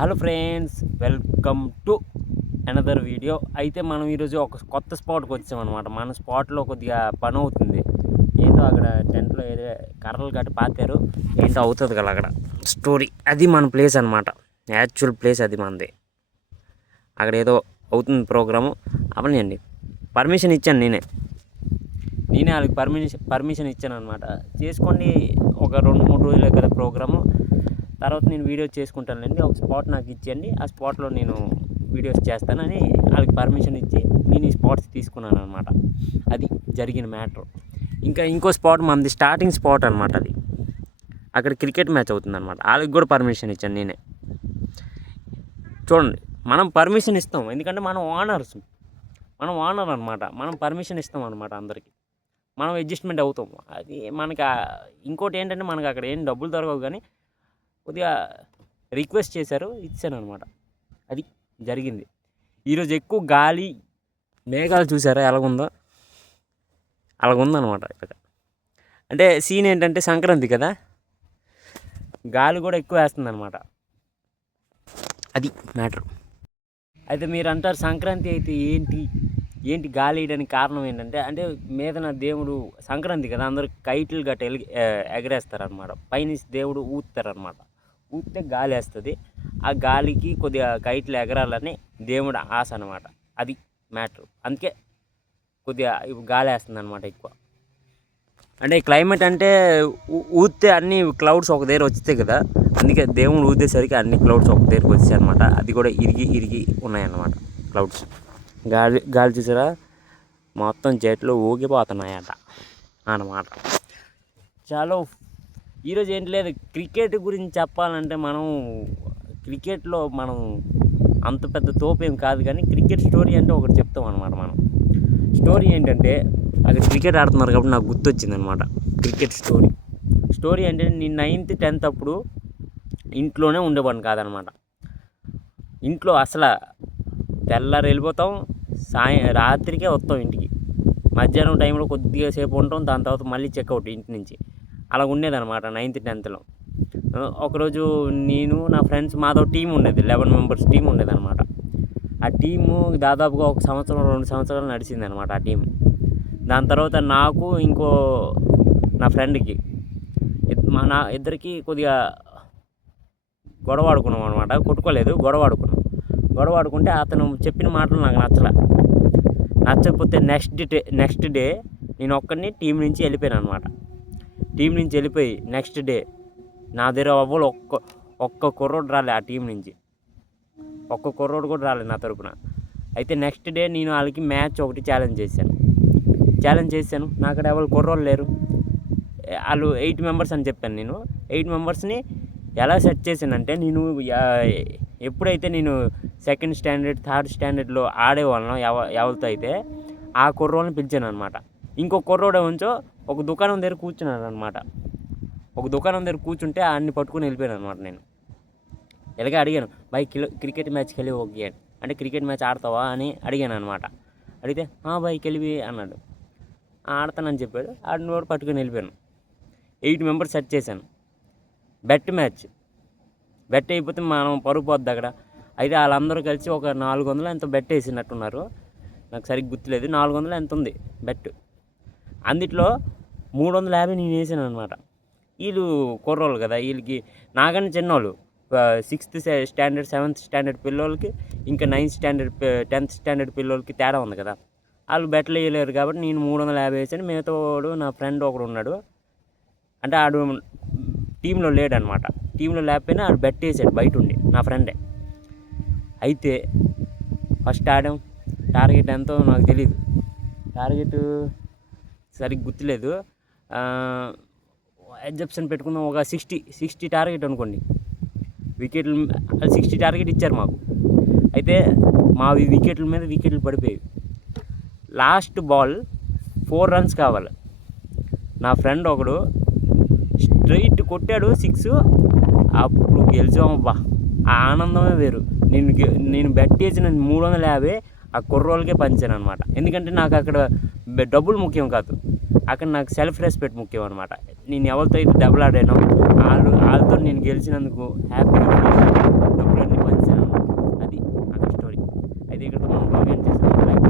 Hello friends, welcome to another video. అయితే మనం ఈరోజు ఒక కొత్త స్పాట్కి వచ్చామన్నమాట. మన స్పాట్లో కొద్దిగా పని అవుతుంది. ఏంటో అక్కడ టెంట్లో ఏదో కర్రలు కట్టి పాతారు, ఏంటో అవుతుంది కదా అక్కడ స్టోరీ. అది మన ప్లేస్ అనమాట, యాక్చువల్ ప్లేస్ అది మనది. అక్కడ ఏదో అవుతుంది ప్రోగ్రాము. అవనండి, పర్మిషన్ ఇచ్చాను నేనే వాళ్ళకి పర్మిషన్ ఇచ్చాను అనమాట. చేసుకోండి, ఒక 2-3 రోజులే కదా ప్రోగ్రాము, తర్వాత నేను వీడియో చేసుకుంటానండి. ఒక స్పాట్ నాకు ఇచ్చేయండి, ఆ స్పాట్లో నేను వీడియోస్ చేస్తానని వాళ్ళకి పర్మిషన్ ఇచ్చి నేను ఈ స్పాట్స్ తీసుకున్నాను అనమాట. అది జరిగిన మ్యాటర్. ఇంకా ఇంకో స్పాట్ మనది స్టార్టింగ్ స్పాట్ అనమాట. అది అక్కడ క్రికెట్ మ్యాచ్ అవుతుందన్నమాట. వాళ్ళకి కూడా పర్మిషన్ ఇచ్చాను నేనే. చూడండి, మనం పర్మిషన్ ఇస్తాం, ఎందుకంటే మనం ఓనర్ అనమాట. మనం పర్మిషన్ ఇస్తాం అనమాట అందరికీ. మనం అడ్జస్ట్మెంట్ అవుతాం. అది మనకి ఇంకోటి ఏంటంటే, మనకి అక్కడ ఏం డబ్బులు దొరకవు, కానీ కొద్దిగా రిక్వెస్ట్ చేశారు, ఇచ్చాను అనమాట. అది జరిగింది. ఈరోజు ఎక్కువ గాలి, మేఘాలు చూసారా ఎలాగుందో, అలాగుందనమాట ఇక్కడ. అంటే సీన్ ఏంటంటే సంక్రాంతి కదా, గాలి కూడా ఎక్కువ వేస్తుంది అనమాట. అది మ్యాటర్. అయితే మీరు అంటారు, సంక్రాంతి అయితే ఏంటి గాలి వేయడానికి కారణం ఏంటంటే, అంటే మీదన దేవుడు సంక్రాంతి కదా, అందరూ కైట్లు గట్ట ఎగరేస్తారనమాట. పైనుంచి దేవుడు ఊతారనమాట. ఊపితే గాలి వేస్తుంది. ఆ గాలికి కొద్దిగా కైట్లు ఎగరాలని దేవుడు ఆశ అనమాట. అది మ్యాటర్. అందుకే కొద్దిగా గాలి వేస్తుంది అనమాట ఎక్కువ. అంటే క్లైమేట్ అంటే ఊతే అన్ని క్లౌడ్స్ ఒక దగ్గర వచ్చాయి కదా, అందుకే దేవుడు ఊదేసరికి అన్ని క్లౌడ్స్ ఒక దగ్గరికి వచ్చాయి అనమాట. అది కూడా ఇరిగి ఉన్నాయన్నమాట క్లౌడ్స్. గాలి చూసారా, మొత్తం చెట్లు ఊగిపోతున్నాయట అన్నమాట. చాలా. ఈరోజు ఏంటి లేదు, క్రికెట్ గురించి చెప్పాలంటే, క్రికెట్లో మనం అంత పెద్ద తోపేం కాదు, కానీ క్రికెట్ స్టోరీ అంటే ఒకటి చెప్తాం అనమాట. మనం స్టోరీ ఏంటంటే, అది క్రికెట్ ఆడుతున్నారు కాబట్టి నాకు గుర్తొచ్చింది అనమాట. క్రికెట్ స్టోరీ అంటే, నేను 9th 10th అప్పుడు ఇంట్లోనే ఉండేవాడిని కాదనమాట. ఇంట్లో అసలు తెల్లారి వెళ్ళిపోతాం, రాత్రికే వస్తాం ఇంటికి. మధ్యాహ్నం టైంలో కొద్దిగా సేపు ఉంటాం, దాని తర్వాత మళ్ళీ చెక్అవుట్ ఇంటి నుంచి. అలా ఉండేదన్నమాట 9th 10thలో. ఒకరోజు నేను నా ఫ్రెండ్స్, మాతో టీం ఉండేది, 11 members టీం ఉండేదన్నమాట. ఆ టీము దాదాపుగా 1 సంవత్సరం 2 సంవత్సరాలు నడిచిందనమాట ఆ టీం. దాని తర్వాత నాకు ఇంకో నా ఫ్రెండ్కి, నా ఇద్దరికి కొద్దిగా గొడవ ఆడుకున్నాం అనమాట. కొట్టుకోలేదు, గొడవ ఆడుకుంటే అతను చెప్పిన మాటలు నాకు నచ్చకపోతే నెక్స్ట్ డే నేను ఒక్కడిని టీం నుంచి వెళ్ళిపోయాను అనమాట. టీం నుంచి వెళ్ళిపోయి నెక్స్ట్ డే నా దగ్గర అవ్వలు ఒక్క కుర్రోడు రాలే ఆ టీం నుంచి. ఒక్క కుర్రోడు కూడా రాలేదు నా తరపున. అయితే నెక్స్ట్ డే నేను వాళ్ళకి మ్యాచ్ ఒకటి ఛాలెంజ్ చేశాను. నా అక్కడ ఎవరు కుర్రోళ్ళు లేరు. వాళ్ళు 8 members అని చెప్పాను. నేను 8 membersని ఎలా సెట్ చేశానంటే, నేను ఎప్పుడైతే నేను 2nd standard 3rd standardలో ఆడేవాళ్ళం ఎవరితో అయితే, ఆ కుర్రోళ్ళని పిలిచాను అనమాట. ఇంకో కుర్రోడు ఉంచో ఒక దుకాణం దగ్గర కూర్చున్నాను అనమాట. ఒక దుకాణం దగ్గర కూర్చుంటే అన్ని పట్టుకుని వెళ్ళిపోయాను అనమాట. నేను ఎలాగే అడిగాను, బై క్రికెట్ మ్యాచ్కి వెళ్ళి ఓకే అంటే, క్రికెట్ మ్యాచ్ ఆడతావా అని అడిగాను అనమాట. అడిగితే బైకి వెళ్ళి అన్నాడు. ఆడతానని చెప్పాడు. ఆడిని కూడా పట్టుకుని వెళ్ళిపోయాను. 8 members సెట్ చేశాను. బెట్ అయిపోతే మనం పరుగు పోద్ది అక్కడ. అయితే వాళ్ళందరూ కలిసి ఒక 400 ఎంతో బెట్ వేసినట్టున్నారు, నాకు సరిగ్గా గుర్తులేదు. 400 ఎంత ఉంది బెట్. అందుట్లో 350 నేను వేసాను అనమాట. వీళ్ళు కుర్రోళ్ళు కదా, వీళ్ళకి నాకన్నా చిన్నోళ్ళు, 6th standard 7th standard పిల్లోళ్ళకి ఇంకా 9th standard 10th standard పిల్లోళ్ళకి తేడా ఉంది కదా. వాళ్ళు బెట్లు వేయలేరు కాబట్టి నేను 350 వేసాను. మిగతా వాడు నా ఫ్రెండ్ ఒకడు ఉన్నాడు, అంటే ఆడు టీంలో లేడనమాట. టీంలో లేకపోయినా ఆడు బెట్ వేసాడు బయట ఉండి, నా ఫ్రెండే. అయితే ఫస్ట్ ఆడాం. టార్గెట్ ఎంతో నాకు తెలీదు, టార్గెట్ సరిగ్గా గుర్తులేదు. ఎగ్జెప్షన్ పెట్టుకుందాం, ఒక 60 టార్గెట్ అనుకోండి. వికెట్లు 60 టార్గెట్ ఇచ్చారు మాకు. అయితే మా వికెట్ల మీద వికెట్లు పడిపోయాయి. లాస్ట్ బాల్ 4 runs కావాలి. నా ఫ్రెండ్ ఒకడు స్ట్రైట్ కొట్టాడు 6. అప్పుడు గెలిచామబ్బా, ఆ ఆనందమే వేరు. నేను బెట్ చేసిన 350 ఆ కుర్రోళ్ళకే పంచాను అనమాట. ఎందుకంటే నాకు అక్కడ డబ్బులు ముఖ్యం కాదు, అక్కడ నాకు సెల్ఫ్ రెస్పెక్ట్ ముఖ్యం అనమాట. నేను ఎవరితో అయితే దెబ్బలాడానో వాళ్ళతో నేను గెలిచినందుకు హ్యాపీగా డబ్బులన్నీ క్రితం బ్లాగ్ ఏం చేశాను లైక్